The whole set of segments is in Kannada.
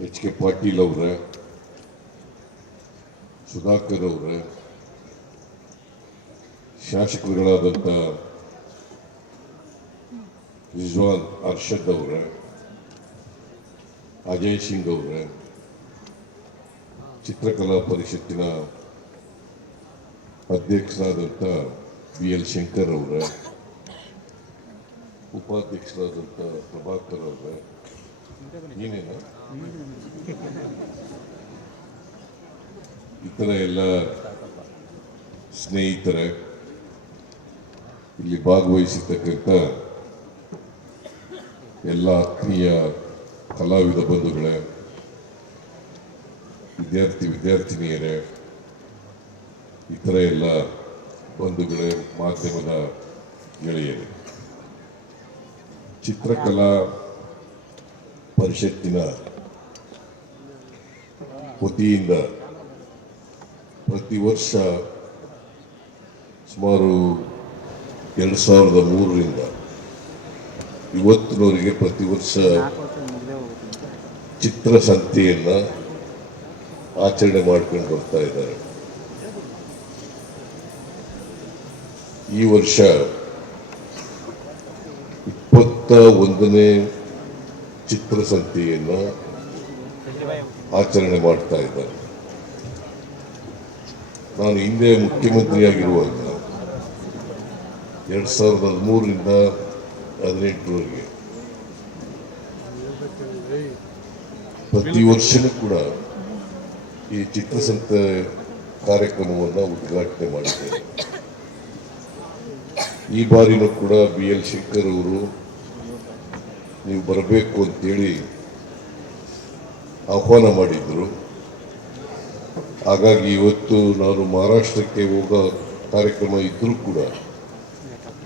ಎಚ್ ಕೆ ಪಾಟೀಲ್ ಅವರೇ, ಸುಧಾಕರ್ ಅವರೇ, ಶಾಸಕರುಗಳಾದಂಥ ರಿಜ್ವಾನ್ ಅರ್ಷದ್ ಅವರೇ, ಅಜಯ್ ಸಿಂಗ್ ಅವರೇ, ಚಿತ್ರಕಲಾ ಪರಿಷತ್ತಿನ ಅಧ್ಯಕ್ಷರಾದಂಥ ಬಿ ಎಲ್ ಶಂಕರ್ ಅವರೇ, ಉಪಾಧ್ಯಕ್ಷರಾದಂಥ ಪ್ರಭಾಕರ್ ಅವರೇ, ನೀನೇನ ಇತರ ಎಲ್ಲ ಸ್ನೇಹಿತರೆ, ಇಲ್ಲಿ ಭಾಗವಹಿಸಿರ್ತಕ್ಕಂಥ ಎಲ್ಲ ಆತ್ಮೀಯ ಕಲಾವಿದ ಬಂಧುಗಳೇ, ವಿದ್ಯಾರ್ಥಿನಿಯರೇ, ಇತರ ಎಲ್ಲ ಬಂಧುಗಳೇ, ಮಾಧ್ಯಮದ ಗೆಳೆಯರೇ, ಚಿತ್ರಕಲಾ ಪರಿಷತ್ತಿನ ವತಿಯಿಂದ ಪ್ರತಿ ವರ್ಷ ಸುಮಾರು 2003ರಿಂದ ಇವತ್ತಿನವರೆಗೆ ಪ್ರತಿ ವರ್ಷ ಚಿತ್ರಸಂತೆಯನ್ನು ಆಚರಣೆ ಮಾಡ್ಕೊಂಡು ಬರ್ತಾ ಇದ್ದಾರೆ. ಈ ವರ್ಷ 21ನೇ ಚಿತ್ರಸಂತೆಯನ್ನು ಆಚರಣೆ ಮಾಡ್ತಾ ಇದ್ದಾರೆ. ನಾನು ಹಿಂದೆ ಮುಖ್ಯಮಂತ್ರಿಯಾಗಿರುವಾಗ 2013ರಿಂದ 2018ರವರೆಗೆ ಪ್ರತಿ ವರ್ಷನೂ ಕೂಡ ಈ ಚಿತ್ರಸಂತೆ ಕಾರ್ಯಕ್ರಮವನ್ನು ಉದ್ಘಾಟನೆ ಮಾಡಿದ್ದೇನೆ. ಈ ಬಾರಿನೂ ಕೂಡ ಬಿ ಎಲ್ ಶಂಕರ್ ಅವರು ನೀವು ಬರಬೇಕು ಅಂತೇಳಿ ಆಹ್ವಾನ ಮಾಡಿದ್ರು. ಹಾಗಾಗಿ ಇವತ್ತು ನಾನು ಮಹಾರಾಷ್ಟ್ರಕ್ಕೆ ಹೋಗೋ ಕಾರ್ಯಕ್ರಮ ಇದ್ದರೂ ಕೂಡ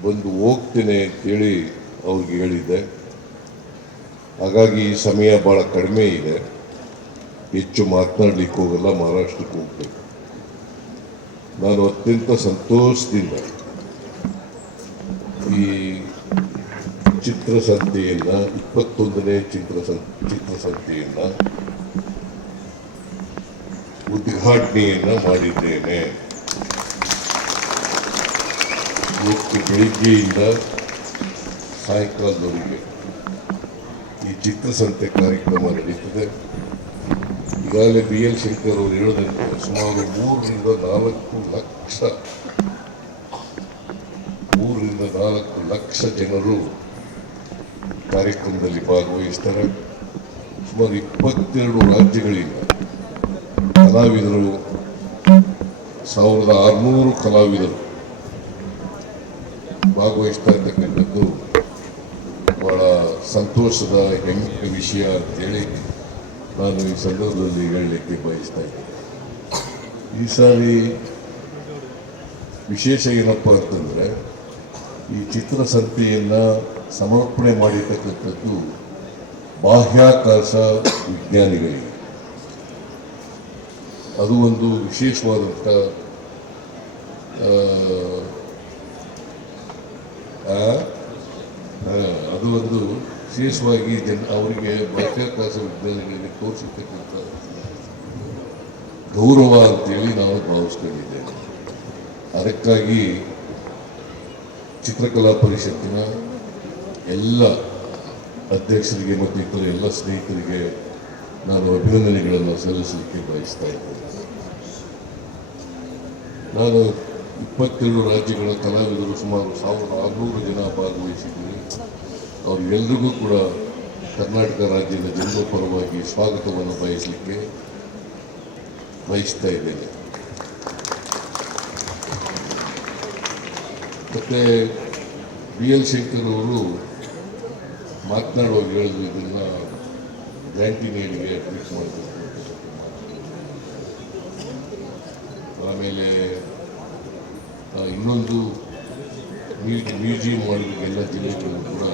ಬಂದು ಹೋಗ್ತೇನೆ ಅಂತೇಳಿ ಅವ್ರಿಗೆ ಹೇಳಿದ್ದೆ. ಹಾಗಾಗಿ ಸಮಯ ಭಾಳ ಕಡಿಮೆ ಇದೆ, ಹೆಚ್ಚು ಮಾತನಾಡಲಿಕ್ಕೆ ಹೋಗಲ್ಲ, ಮಹಾರಾಷ್ಟ್ರಕ್ಕೆ ಹೋಗ್ಬೇಕು. ನಾನು ಅತ್ಯಂತ ಸಂತೋಷದಿಂದ ಈ ಚಿತ್ರಸಂತೆಯನ್ನು 21ನೇ ಚಿತ್ರಸಂತೆಯನ್ನು ಉದ್ಘಾಟನೆಯನ್ನು ಮಾಡಿದ್ದೇನೆ. ಇವತ್ತು ಬೆಳಿಗ್ಗೆಯಿಂದ ಸಾಯಂಕಾಲದವರೆಗೆ ಈ ಚಿತ್ರಸಂತೆ ಕಾರ್ಯಕ್ರಮ ನಡೀತದೆ. ಈಗಾಗಲೇ ಬಿ ಎಲ್ ಶಂಕರ್ ಅವರು ಹೇಳಿದಂತೆ ಸುಮಾರು 3 ರಿಂದ 4 ಲಕ್ಷ ಜನರು ಕಾರ್ಯಕ್ರಮದಲ್ಲಿ ಭಾಗವಹಿಸ್ತಾರೆ. ಸುಮಾರು 22 ರಾಜ್ಯಗಳಿಂದ ಕಲಾವಿದರು, 1600 ಕಲಾವಿದರು ಭಾಗವಹಿಸ್ತಾ ಇರ್ತಕ್ಕಂಥದ್ದು ಬಹಳ ಸಂತೋಷದ ಹೆಮ್ಮೆಯ ವಿಷಯ ಅಂತೇಳಿ ನಾನು ಈ ಸಂದರ್ಭದಲ್ಲಿ ಹೇಳಲಿಕ್ಕೆ ಬಯಸ್ತಾ ಇದ್ದೇನೆ. ಈ ಸಾರಿ ವಿಶೇಷ ಏನಪ್ಪ ಅಂತಂದರೆ, ಈ ಚಿತ್ರಸಂತೆಯನ್ನು ಸಮರ್ಪಣೆ ಮಾಡಿರ್ತಕ್ಕಂಥದ್ದು ಬಾಹ್ಯಾಕಾಶ ವಿಜ್ಞಾನಿಗಳಿಗೆ. ಅದು ಒಂದು ವಿಶೇಷವಾದಂಥ ಅದು ಒಂದು ವಿಶೇಷವಾಗಿ ಅವರಿಗೆ ಬಾಹ್ಯಾಕಾಶ ವಿಜ್ಞಾನಿಗಳಿಗೆ ತೋರಿಸಿರ್ತಕ್ಕಂಥ ಗೌರವ ಅಂತೇಳಿ ನಾವು ಭಾವಿಸ್ಕೊಂಡಿದ್ದೇವೆ. ಅದಕ್ಕಾಗಿ ಚಿತ್ರಕಲಾ ಪರಿಷತ್ತಿನ ಎಲ್ಲ ಅಧ್ಯಕ್ಷರಿಗೆ ಮತ್ತು ಇತರ ಎಲ್ಲ ಸ್ನೇಹಿತರಿಗೆ ನಾನು ಅಭಿನಂದನೆಗಳನ್ನು ಸಲ್ಲಿಸಲಿಕ್ಕೆ ಬಯಸ್ತಾ ಇದ್ದೇನೆ. ನಾನು 22 ರಾಜ್ಯಗಳ ಕಲಾವಿದರು ಸುಮಾರು 1600 ಜನ ಭಾಗವಹಿಸಿದ್ದೀನಿ. ಅವರಿಗೆಲ್ಲರಿಗೂ ಕೂಡ ಕರ್ನಾಟಕ ರಾಜ್ಯದ ಜನರ ಪರವಾಗಿ ಸ್ವಾಗತವನ್ನು ಬಯಸ್ತಾ ಇದ್ದೇನೆ. ಮತ್ತು ಬಿ ಎಲ್ ಶಂಕರ್ ಅವರು ಮಾತನಾಡುವಾಗ ಹೇಳಿದ್ರು, ಇದನ್ನು ಗ್ಯಾಂಟಿನಿಯರಿಗೆ ಟ್ರೀಟ್ ಮಾಡಬೇಕು. ಆಮೇಲೆ ಇನ್ನೊಂದು ಮ್ಯೂಸಿಯಂ ಮಾಡಬೇಕು, ಎಲ್ಲ ಜಿಲ್ಲೆಗಳು ಕೂಡ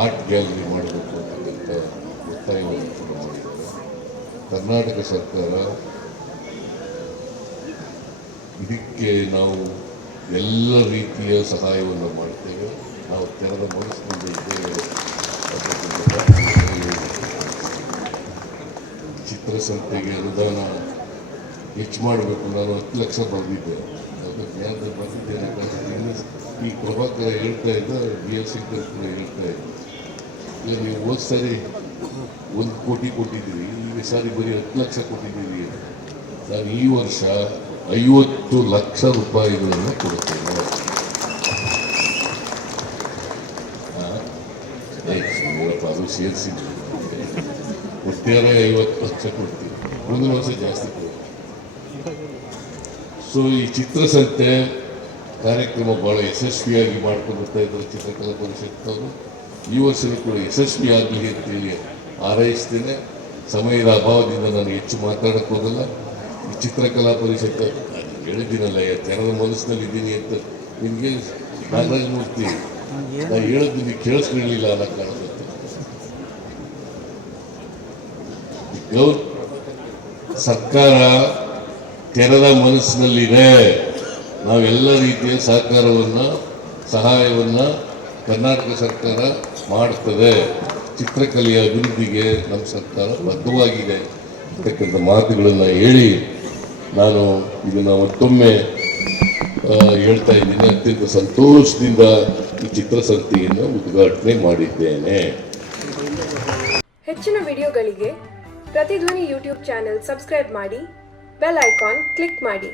ಆರ್ಟ್ ಗ್ಯಾಲರಿ ಮಾಡಬೇಕು ಅಂತಕ್ಕಂಥ ಒತ್ತಾಯವನ್ನು ಕೂಡ ಮಾಡಿದ್ದಾರೆ. ಕರ್ನಾಟಕ ಸರ್ಕಾರ ಇದಕ್ಕೆ ನಾವು ಎಲ್ಲ ರೀತಿಯ ಸಹಾಯವನ್ನು ಮಾಡ್ತೇವೆ. ನಾವು ತೆರೆದ ಮನಸ್ಸಿನಿಂದ ಇದ್ದೇವೆ. ಚಿತ್ರಸಂತೆಗೆ ಅನುದಾನ ಹೆಚ್ಚು ಮಾಡಬೇಕು. ನಾನು 10 ಲಕ್ಷ ಬರೆದಿದ್ದೆ, ಅದು ಜ್ಞಾನದಲ್ಲಿ ಬರೆದಿದ್ದೇನೆ. ಈ ಪ್ರಭಾಕರ ಹೇಳ್ತಾ ಇದ್ದ, BL ಶಂಕರ್ ಕೂಡ ಹೇಳ್ತಾ ಇದ್ದ, ಈಗ ನೀವು ಹೋದ ಸಾರಿ 1 ಕೋಟಿ ಕೊಟ್ಟಿದ್ದೀರಿ, ಈ ಸಾರಿ ಬರೀ 10 ಲಕ್ಷ ಕೊಟ್ಟಿದ್ದೀರಿ. ನಾನು ಈ ವರ್ಷ 50 ಲಕ್ಷ ರೂಪಾಯಿಗಳನ್ನು ಕೊಡುತ್ತೇನೆ. ಅದು ಸೇರಿಸಿ ಒಟ್ಟಾರೆ 50 ಲಕ್ಷ ಕೊಡ್ತೀವಿ, ಮುಂದಿನ ವರ್ಷ ಜಾಸ್ತಿ ಕೊಡ್ತೀವಿ. ಸೊ ಈ ಚಿತ್ರಸಂತೆ ಕಾರ್ಯಕ್ರಮ ಭಾಳ ಯಶಸ್ವಿಯಾಗಿ ಮಾಡ್ಕೊಂಡು ಬರ್ತಾ ಇದ್ದಾರೆ ಚಿತ್ರಕಲಾ ಪರಿಷತ್ನವರು. ಈ ವರ್ಷವೂ ಕೂಡ ಯಶಸ್ವಿ ಆಗಲಿ ಅಂತೇಳಿ ಹಾರೈಸ್ತೇನೆ. ಸಮಯದ ಅಭಾವದಿಂದ ನಾನು ಹೆಚ್ಚು ಮಾತಾಡಕ್ಕೆ ಹೋಗಲ್ಲ. ಈ ಚಿತ್ರಕಲಾ ಪರಿಷತ್ ಹೇಳಿದ್ದೀನಲ್ಲ, ಜನರ ಮನಸ್ಸಿನಲ್ಲಿ ಇದ್ದೀನಿ ಅಂತ. ನಿಮಗೆ ನಾಗರಾಜ ಮೂರ್ತಿ ನಾನು ಹೇಳೋದು ನಿಮಗೆ ಕೇಳಿಸ್ಕೊಳ್ಳಿಲ್ಲ ಅನ್ನೋ ಕಾರಣಕ್ಕೆ ಸರ್ಕಾರ ತೆರೆದ ಮನಸ್ಸಿನಲ್ಲಿದೆ. ನಾವೆಲ್ಲ ರೀತಿಯ ಸಹಕಾರವನ್ನು ಸಹಾಯವನ್ನು ಕರ್ನಾಟಕ ಸರ್ಕಾರ ಮಾಡ್ತದೆ. ಚಿತ್ರಕಲೆಯ ಅಭಿವೃದ್ಧಿಗೆ ನಮ್ಮ ಸರ್ಕಾರ ಬದ್ಧವಾಗಿದೆ ಅಂತಕ್ಕಂಥ ಮಾತುಗಳನ್ನು ಹೇಳಿ ನಾನು ಇದನ್ನು ಮತ್ತೊಮ್ಮೆ ಹೇಳ್ತಾ ಇದ್ದೀನಿ. ಅತ್ಯಂತ ಸಂತೋಷದಿಂದ ಈ ಚಿತ್ರಸಂತೆಯನ್ನು ಉದ್ಘಾಟನೆ ಮಾಡಿದ್ದೇನೆ. ಹೆಚ್ಚಿನ ವಿಡಿಯೋಗಳಿಗೆ ಪ್ರತಿಧ್ವನಿ ಯೂಟ್ಯೂಬ್ ಚಾನೆಲ್ ಸಬ್ಸ್ಕ್ರೈಬ್ ಮಾಡಿ, ಬೆಲ್ ಐಕಾನ್ ಕ್ಲಿಕ್ ಮಾಡಿ.